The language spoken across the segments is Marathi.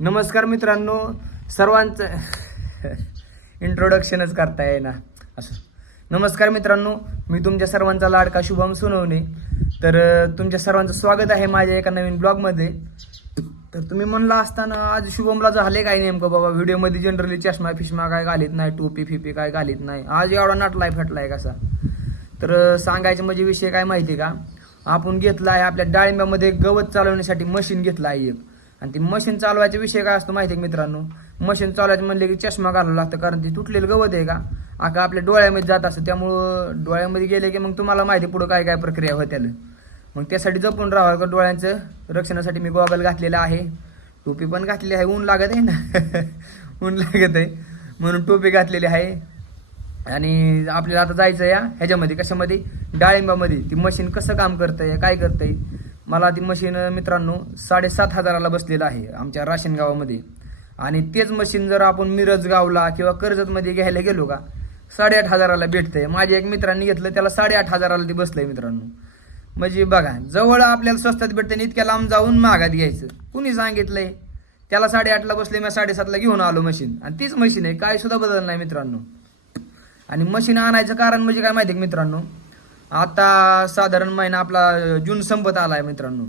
नमस्कार मित्रांनो, सर्वांचं इंट्रोडक्शनच करता येईना असं. नमस्कार मित्रांनो, मी तुमच्या सर्वांचा लाडका शुभम सोनवणे. तर तुमच्या सर्वांचं स्वागत आहे माझ्या एका नवीन ब्लॉगमध्ये. तर तुम्ही म्हणला असताना आज शुभमला झाले काय नेमकं बाबा, व्हिडिओमध्ये जनरली चष्मा फिष्मा काय घालीत नाही, टोपी फिपी काय घालीत नाही, आज एवढा नाटलाय फटलाय कसा. तर सांगायचं म्हणजे विषय काय माहिती का, आपण घेतला आहे आपल्या डाळिंब्यामध्ये गवत चालवण्यासाठी मशीन घेतला आहे एक. आणि ती मशीन चालवायचा विषय काय असतो माहिती आहे मित्रांनो, मशीन चालवायचं म्हणले की चष्मा घालावं लागतं, कारण ती तुटलेलं गवत आहे का आका आपल्या डोळ्यामध्ये जात असतं. त्यामुळं डोळ्यामध्ये गेले की मग तुम्हाला माहिती पुढं काय काय प्रक्रिया होत्याला. मग त्यासाठी जपून राहावं का, डोळ्यांचं रक्षणासाठी मी गॉगल घातलेला आहे, टोपी पण घातलेली आहे, ऊन लागत आहे ना ऊन लागत आहे म्हणून टोपी घातलेली आहे. आणि आपल्याला आता जायचं या ह्याच्यामध्ये, कशामध्ये, डाळिंबामध्ये. ती मशीन कसं काम करतंय काय करतंय, मला ती मशीन मित्रांनो 7,500 बसलेलं आहे आमच्या राशन गावामध्ये. आणि तेच मशीन जर आपण मिरज गावला किंवा कर्जतमध्ये घ्यायला गेलो का 8,500 भेटतंय. माझ्या एक मित्रांनी घेतलं, त्याला 8,500 ते बसलंय मित्रांनो. म्हणजे बघा, जवळ आपल्याला स्वस्तात भेटतं, इतक्या लांब जाऊन महागात घ्यायचं. कुणी सांगितलंय, त्याला 8,500 बसले, मी 7,500 घेऊन आलो मशीन. आणि तीच मशीन आहे, काय सुद्धा बदल नाही मित्रांनो. आणि मशीन आणायचं कारण म्हणजे काय माहिती आहे मित्रांनो, आता साधारण महिना आपला जून संपत आलाय मित्रांनो,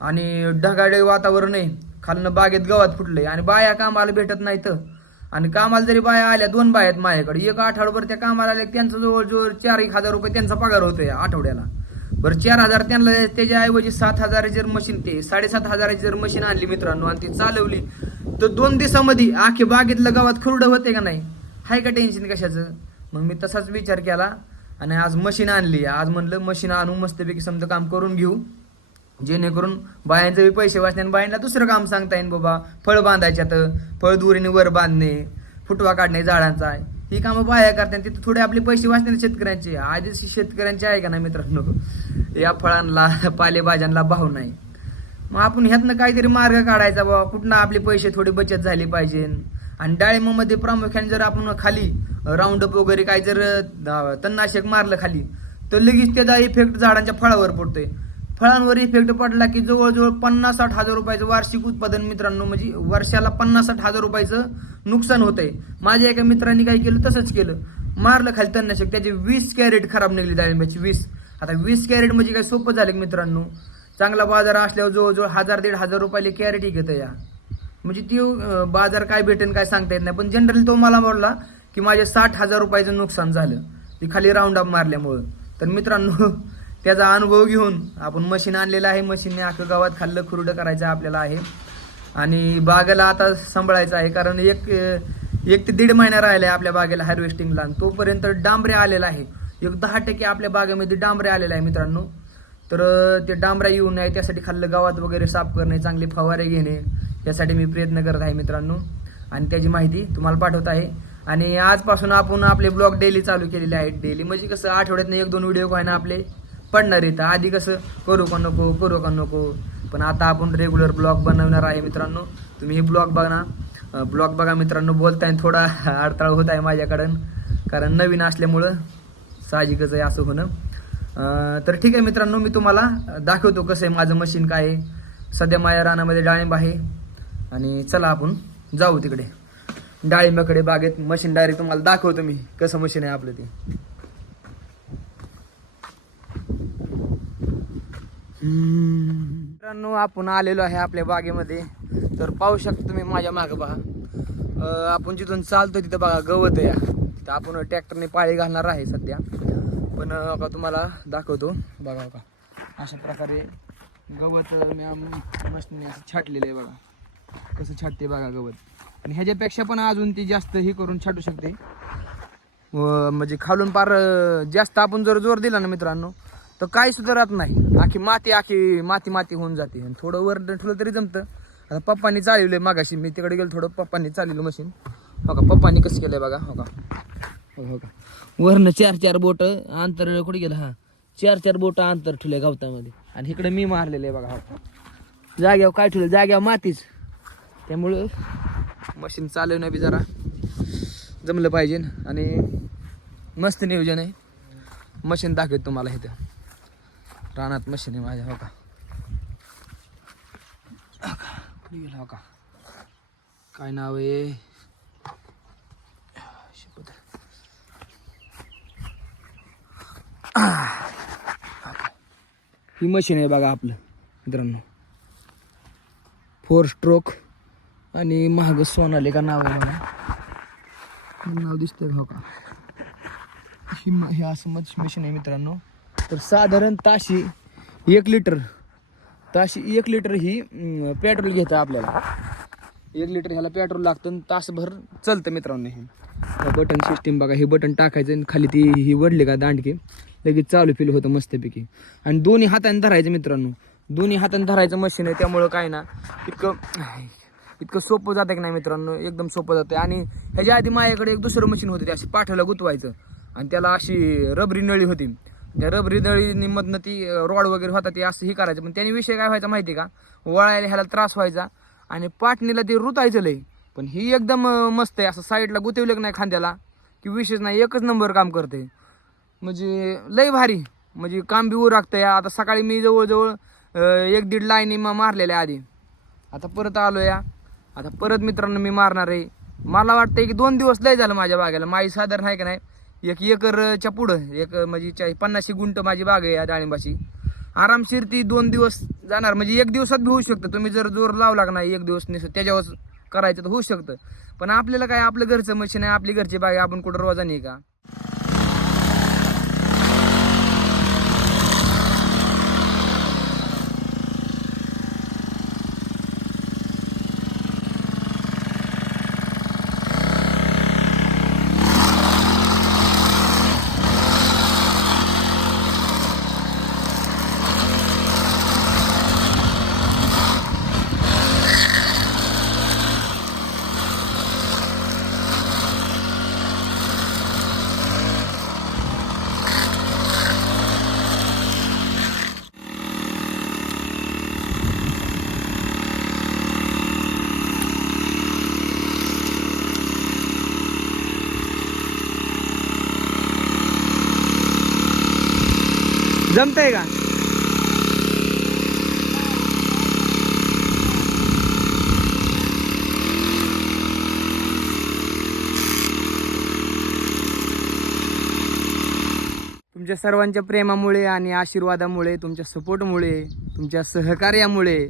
आणि ढगाळे वातावरण आहे, खालनं बागेत गवत फुटलंय आणि बाया कामाला भेटत नाहीत. आणि कामाला जरी बाया आल्या, 2 बाया आहेत माझ्याकडे, एक आठवड्याभर त्या कामाला आल्या, त्यांचा जवळजवळ 4,000 रुपये त्यांचा पगार होतोय आठवड्याला. बरं 4,000 त्यांना, त्याच्याऐवजी 7,000 जर मशीन, ते 7,500 जर मशीन आणली मित्रांनो आणि ती चालवली तर 2 दिवसामध्ये आखे बागेतलं गावात खुरडं होते का नाही, हाय का टेन्शन कशाचं. मग मी तसाच विचार केला आणि आज मशीन आणली. आज म्हणलं मशीन आणू, मस्तपैकी समजा काम करून घेऊ, जेणेकरून बायांचे बी पैसे वाचणे आणि बायांना दुसरं काम सांगता येईल. बाबा फळ बांधायच्यात, फळ दुरीने वर बांधणे, फुटवा काढणे झाडांचा, ही कामं बाया करतात. तिथे थोडे आपले पैसे वाचणे शेतकऱ्यांचे. आधीच शेतकऱ्यांचे आहे का नाही मित्रांनो, या फळांना पालेभाज्यांना भाव नाही. मग आपण ह्यातनं काहीतरी मार्ग काढायचा बाबा, कुठनं आपले पैसे थोडी बचत झाली पाहिजे. आणि डाळिंबामध्ये प्रामुख्याने जर आपण खाली राऊंडअप वगैरे काय जर तणनाशक मारलं खाली, तर लगेच त्याचा इफेक्ट झाडांच्या फळावर पडतोय. फळांवर इफेक्ट पडला की जवळजवळ 50-60 हजार रुपयाचं वार्षिक उत्पादन मित्रांनो, म्हणजे वर्षाला 50-60 हजार रुपयाचं नुकसान होतंय. माझ्या एका मित्रांनी काय केलं, तसंच केलं, मारलं खाली तणनाशक, त्याचे 20 कॅरेट खराब निघली डाळिंबाची. 20. आता 20 कॅरेट म्हणजे काय सोपं झालं की मित्रांनो, चांगला बाजार असल्यावर जवळजवळ 1,000-1,500 रुपयाला कॅरेट घेतं या. म्हणजे ती बाजार काय भेटेन काय सांगता येत नाही. पण जनरली तो मला बोलला की माझे 60,000 रुपयाचं नुकसान झालं ती खाली राऊंड अप मारल्यामुळं. तर मित्रांनो त्याचा अनुभव घेऊन आपण मशीन आणलेलं आहे. मशीनने अख्खं गावात खाल्लं खुरडं करायचं आपल्याला आहे. आणि बागेला आता सांभाळायचं आहे, कारण एक ते 1.5 महिना राहिला आहे आपल्या बागेला हार्वेस्टिंगला. तोपर्यंत डांबरे आलेला आहे, एक 10% आपल्या बागेमध्ये डांबरे आलेला आहे मित्रांनो. तर ते डांबरा येऊ नये त्यासाठी खाल्लं गावात वगैरे साफ करणे, चांगले फवारे घेणे, यासाठी मी प्रयत्न करत आहे मित्रांनो. आणि त्याची माहिती तुम्हाला पाठवत आहे. आणि आजपासून आपण आपले ब्लॉग डेली चालू केलेले आहेत. डेली म्हणजे कसं, आठवड्यातनं 1-2 व्हिडिओ काय ना आपले पडणार आहेत. आधी कसं करू का नको, पण आता आपण रेग्युलर ब्लॉग बनवणार आहे मित्रांनो. तुम्ही हे ब्लॉग बघा मित्रांनो. बोलताना थोडा अडथळा होत आहे माझ्याकडं, कारण नवीन असल्यामुळं साहजिकच आहे असं होणं. तर ठीक आहे मित्रांनो, मी तुम्हाला दाखवतो कसं आहे माझं मशीन काय आहे. सध्या माझ्या रानामध्ये डाळिंब आहे आणि चला आपण जाऊ तिकडे डाळिंबाकडे, बागेत. मशीन डायरेक्ट तुम्हाला दाखवतो मी कसं मशीन आहे आपलं ते. मित्रांनो आपण आलेलो आहे आपल्या बागेमध्ये. तर पाहू शकता तुम्ही माझ्या मागं बघा, आपण जिथून चालतो तिथं बघा गवत आहे. तिथं आपण ट्रॅक्टरने पाळी घालणार आहे सध्या, पण का तुम्हाला दाखवतो बघा का अशा प्रकारे गवत मशीनने छाटलेलं आहे बघा, कसं छाटते बघा गवत. आणि ह्याच्यापेक्षा पण अजून ती जास्त ही करून छाटू शकते, म्हणजे खालून पार जास्त आपण जर जोर दिला ना मित्रांनो तर काही सुद्धा राहत नाही. आखी माती होऊन जाते. आणि थोडं वर ठेवलं तरी जमतं. आता पप्पांनी चालवलंय मागाशी, मी तिकडे गेलो थोडं, पप्पांनी चालवलं मशीन. हो का, पप्पांनी कसं केलंय बघा. हो का वरनं 4-4 बोट अंतर कुठे गेलं, हा 4-4 बोट अंतर ठेवलंय गवतामध्ये. आणि इकडे मी मारलेलं आहे बघा. हो जाग्यावर काय ठेवलं, जाग्यावर मातीच. त्यामुळं मशीन चालवणं बी जरा जमलं पाहिजे. आणि मस्त नियोजन आहे. मशीन दाखवत तुम्हाला इथं रानात मशीन आहे माझ्या. हो का गेला, हो का काय नाव आहे ही मशीन आहे बघा आपलं मित्रांनो, 4 स्ट्रोक आणि महाग सोनालिका नाव आहे नाव दिसतंय का? का हे असं मशीन आहे मित्रांनो. तर साधारण ताशी 1 लिटर ही पेट्रोल घेतं आपल्याला. 1 लिटर ह्याला पेट्रोल लागतं आणि तासभर चालतं मित्रांनो. हे बटन सिस्टीम बघा, हे बटन टाकायचं आणि खाली ती ही वडली का दांडकी लगेच चालू फील होतं मस्तपैकी. आणि दोन्ही हाताने धरायचं मित्रांनो, दोन्ही हाताने धरायचं मशीन आहे. त्यामुळं काय ना इतकं सोपं जातं की नाही मित्रांनो, एकदम सोपं जातं. आणि ह्याच्या आधी माझ्याकडे एक दुसरं मशीन होतं, ते अशी पाठीला गुतवायचं आणि त्याला अशी रबरी नळी होती. त्या रबरी नळीमधनं ती रॉड वगैरे होता, ते असं ही करायचं. पण त्याने विषय काय व्हायचा माहिती का, वळायला ह्याला त्रास व्हायचा आणि पाटणीला ते रुतायचं लय. पण ही एकदम मस्त आहे, असं साईडला गुतवलं की नाही खांद्याला की विशेष नाही, एकच नंबर काम करते. म्हणजे लय भारी, म्हणजे काम बी उरकतं या. आता सकाळी मी जवळजवळ 1-1.5 लाईनी मारलेल्या आधी. आता परत आलो या, आता परत मित्रांनो मी मारणार आहे. मला वाटतंय की 2 दिवस लय झालं माझ्या बागेला. माझी साधारण आहे का नाही 1 एकरच्या पुढं, एक म्हणजे 50 गुंठ माझी बाग आहे या डाळिंबाची. आरामशीर ती 2 दिवस जाणार, म्हणजे 1 दिवसात बी होऊ शकतं. तुम्ही जर जोर लावला का नाही 1 दिवस त्याच्यावर करायचं तर होऊ शकतं. पण आपल्याला काय, आपलं घरचं मशीन आहे, आपली घरची बाग आहे, आपण कुठं रोजाने आहे का. जमतंय का? तुमच्या सर्वांच्या प्रेमामुळे आणि आशीर्वादामुळे, तुमच्या सपोर्टमुळे, तुमच्या सहकार्यामुळे,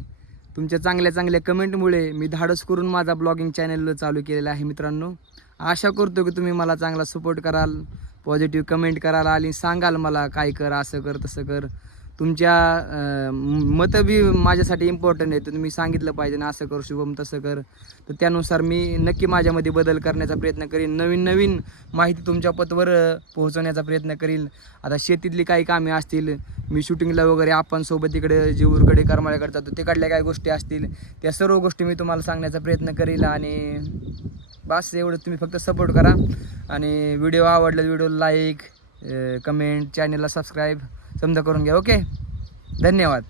तुमच्या चांगल्या कमेंटमुळे मी धाडस करून माझा ब्लॉगिंग चॅनल चालू केलेला आहे मित्रांनो. आशा करतो की तुम्ही मला चांगला सपोर्ट कराल, पॉझिटिव्ह कमेंट कराल आणि सांगाल मला काय कर, असं कर, तसं कर. तुमच्या मतं बी माझ्यासाठी इम्पॉर्टंट आहे. तर तुम्ही सांगितलं पाहिजे ना, असं कर शुभम, तसं कर. तर त्यानुसार मी नक्की माझ्यामध्ये बदल करण्याचा प्रयत्न करीन. नवीन माहिती तुमच्या पतवर पोहोचवण्याचा प्रयत्न करील. आता शेतीतली काही कामे असतील, मी शूटिंगला वगैरे आपण सोबत इकडे जेऊरकडे करमाळ्याकडे जातो, तिकडल्या काही गोष्टी असतील, त्या सर्व गोष्टी मी तुम्हाला सांगण्याचा प्रयत्न करील. आणि बस एवढं, तुम्ही फक्त सपोर्ट करा. आणि व्हिडिओ आवडला, व्हिडिओ लाईक, कमेंट, चॅनलला सबस्क्राईब समजा करून घ्या. ओके, धन्यवाद.